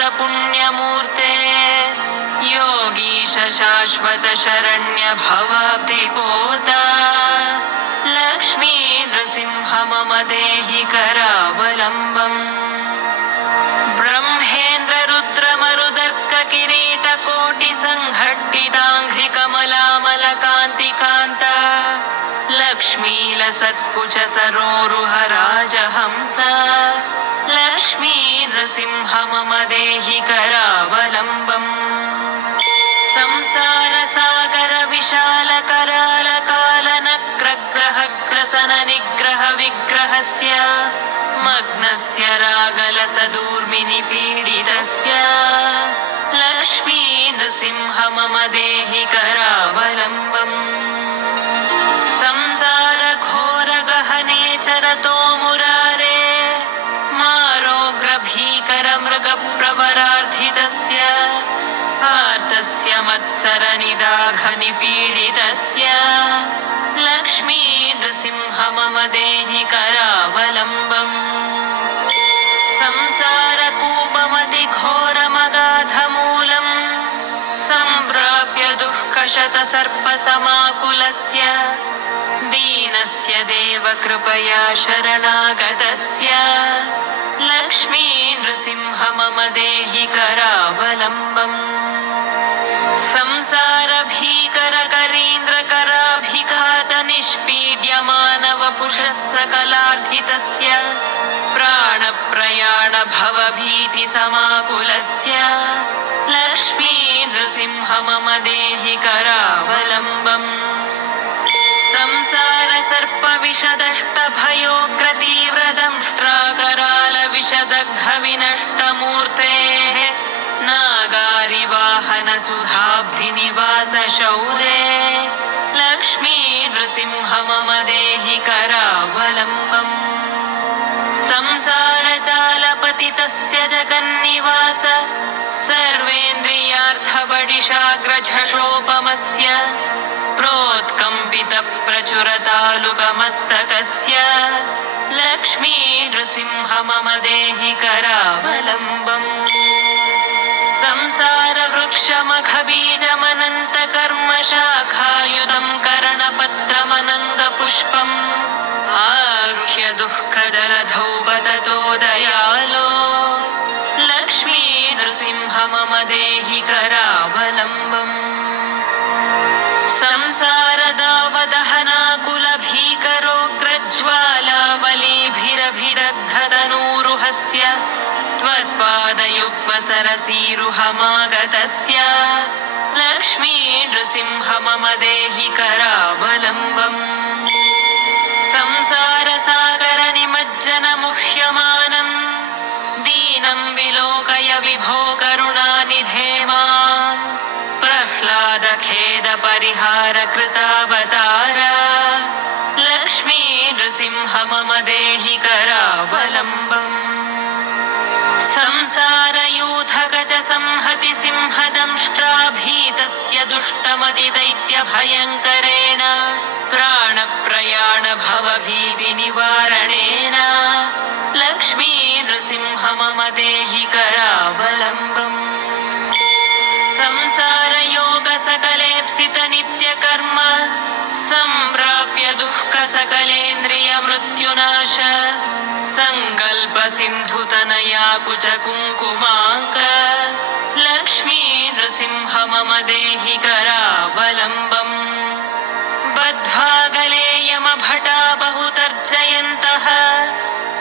कारुण्यमूर्ते योगीश शाश्वत शरण्य भवाब्धिपोता लक्ष्मी नृसिंह मम देहि करावलम्बम्। ब्रह्मेन्द्र रुद्रमरुदर्क किरीट कोटि सङ्घट्टिताङ्घ्रि कमलामलकान्तिकान्त लक्ष्मीलसत्कुच सरोरुह राजहंस लक्ष्मी नृसिंह मम देहि करावलम्बम् संसारसागर विशाल कराल कालनग्रग्रह ग्रसन निग्रह विग्रहस्य मग्नस्य रागलसदूर्मिनि पीडितस्य लक्ष्मी नृसिंह मम देहि करावलम्बम् आर्तस्य मत्सर निदाघनिपीडितस्य लक्ष्मी नृसिंह मम देहि करावलम्बम् संसारकूपमति घोरमगाधमूलम् सम्प्राप्य दुःखशतसर्पसमाकुलस्य। दीनस्य देव कृपया शरणागतस्य। लक्ष्मी नृसिंह मम देहि करावलम्बम् निष्पीड्यमानवपुषः सकलार्थितस्य प्राणप्रयाण भवभीतिसमाकुलस्य लक्ष्मी नृसिंह मम देहि करावलम्बम् संसारसर्पविषदष्टभयोग्रतीव्रदंष्ट्राकराल सुधाब्धिनिवास शौरे लक्ष्मी नृसिंह मम देहि करावलम्बम् संसारजालपतितस्य जगन्निवास सर्वेन्द्रियार्थबडिशाग्रझषोपमस्य प्रोत्कम्पितप्रचुरतालुकमस्तकस्य लक्ष्मी नृसिंह मम देहि करावलम्बम् करणपत्रमनङ्गपुष्पम् आरुह्य दुःखजलधौ पततो दयालो लक्ष्मी नृसिंह मम देहि करावलम्बम्। संसारदावदहनाकुलभीकरोग्रज्वालावलीभिरभिदग्धतनूरुहस्य त्वत्पादयुग्मसरसीरुहमागतस्य लक्ष्मी नृसिंह मम देहि करावलम्बम् विलोकय विभो करुणानिधे प्रह्लादखेदपरिहार कृतावतार लक्ष्मी नृसिंह मम देहि करावलम्बम् संसारयूथगज संहति सिंहदंष्ट्राभीतस्य दुष्टमतिदैत्यभयङ्करेण प्राणप्रयाण दुःखसकलेन्द्रियमृत्युनाश सङ्कल्प सिन्धुतनया कुच कुङ्कुमाङ्क लक्ष्मी नृसिंह मम देहि करावलम्बम् बद्ध्वागलेयमभटा बहुतर्जयन्तः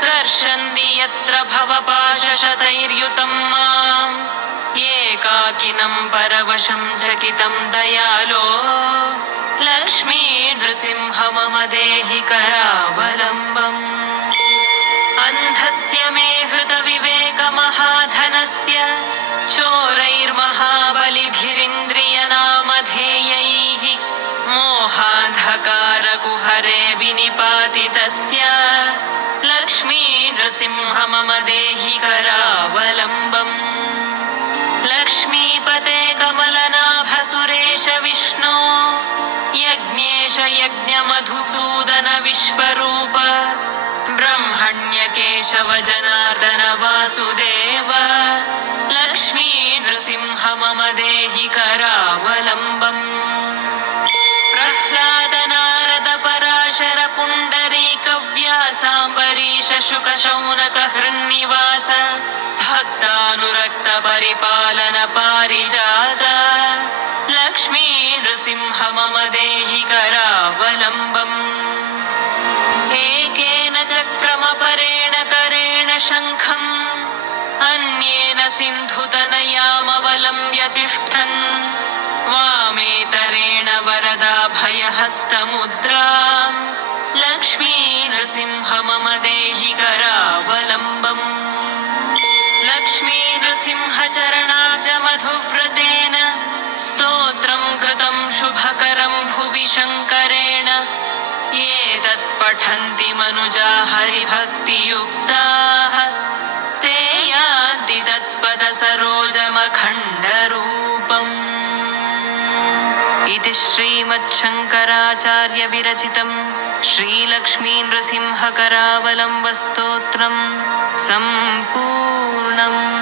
कर्षन्ति यत्र भवपाशशतैर्युतं माम् एकाकिनं परवशं चकितं दयालो लक्ष्मी नृसिंह मम देहि करावलम्बम्। अन्धस्य मे हृतविवेकमहाधनस्य चोरैर्महाबलिभिरिन्द्रियनामधेयैः मोहान्धकारकुहरे विनिपातितस्य। लक्ष्मी नृसिंह मम देहि करावलम्बम् यज्ञमधुसूदन विश्वरूप ब्रह्मण्य केशव जनार्दन वासुदेव लक्ष्मी मम देहि करावलम्बम् प्रह्लाद नारद पराशर पुण्डरीकव्यासाम्बरीश शुकशौनक हृन्निवास भक्तानुरक्त परिपालन पारिजात शङ्खम् अन्येन सिन्धुतनयामवलम्ब्य तिष्ठन् वामेतरेण वरदाभयहस्तमुद्रा लक्ष्मी नृसिंह मम देहि करावलम्बम् लक्ष्मी नृसिंह चरणाच मधुव्रतेन स्तोत्रं कृतं शुभकरं भुवि शङ्करेण एतत् पठन्ति मनुजा हरिभक्तियुक्ताः। ते यान्ति तत्पदसरोजमखण्डरूपम्। इति श्रीमच्छङ्कराचार्यविरचितं श्रीलक्ष्मीनृसिंहकरावलम्बस्तोत्रम्। सम्पूर्णम्